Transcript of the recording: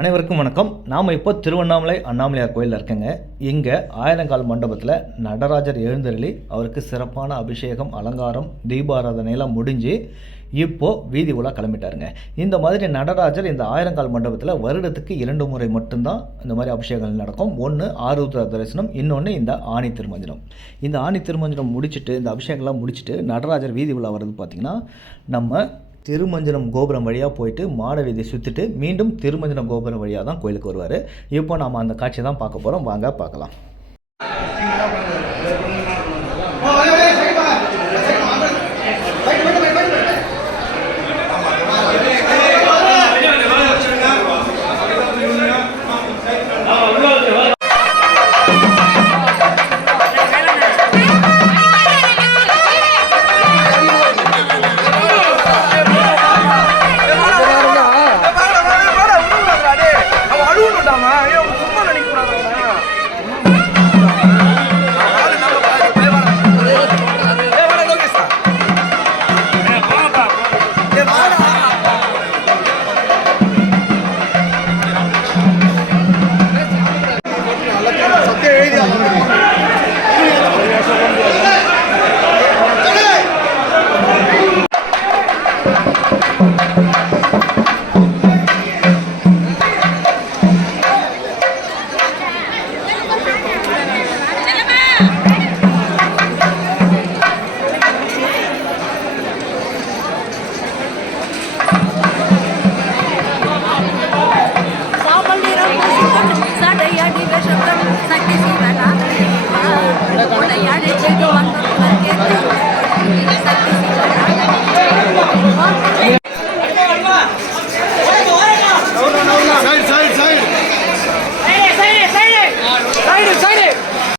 அனைவருக்கும் வணக்கம். நாம் இப்போ திருவண்ணாமலை அண்ணாமலையார் கோயிலில் இருக்கேங்க. இங்கே ஆயிரங்கால் மண்டபத்தில் நடராஜர் எழுந்தருளி அவருக்கு சிறப்பான அபிஷேகம், அலங்காரம், தீபாராதனையெல்லாம் முடிஞ்சு இப்போது வீதி உலா கிளம்பிட்டாருங்க. இந்த மாதிரி நடராஜர் இந்த ஆயிரங்கால் மண்டபத்தில் வருடத்துக்கு 2 முறை மட்டும்தான் இந்த மாதிரி அபிஷேகங்கள் நடக்கும். ஒன்று ஆருத்ரா தரிசனம், இன்னொன்று இந்த ஆணி திருமஞ்சனம். இந்த ஆணி திருமஞ்சனம் முடிச்சுட்டு, இந்த அபிஷேகம்லாம் முடிச்சுட்டு நடராஜர் வீதி உலா வர்றது பார்த்திங்கன்னா, நம்ம திருமஞ்சனம் கோபுரம் வழியாக போயிட்டு மாட வீதியை சுற்றிட்டு மீண்டும் திருமஞ்சனம் கோபுரம் வழியாக தான் கோயிலுக்கு வருவார். இப்போ நாம் அந்த காட்சியை தான் பார்க்க போகிறோம். வாங்க பார்க்கலாம்.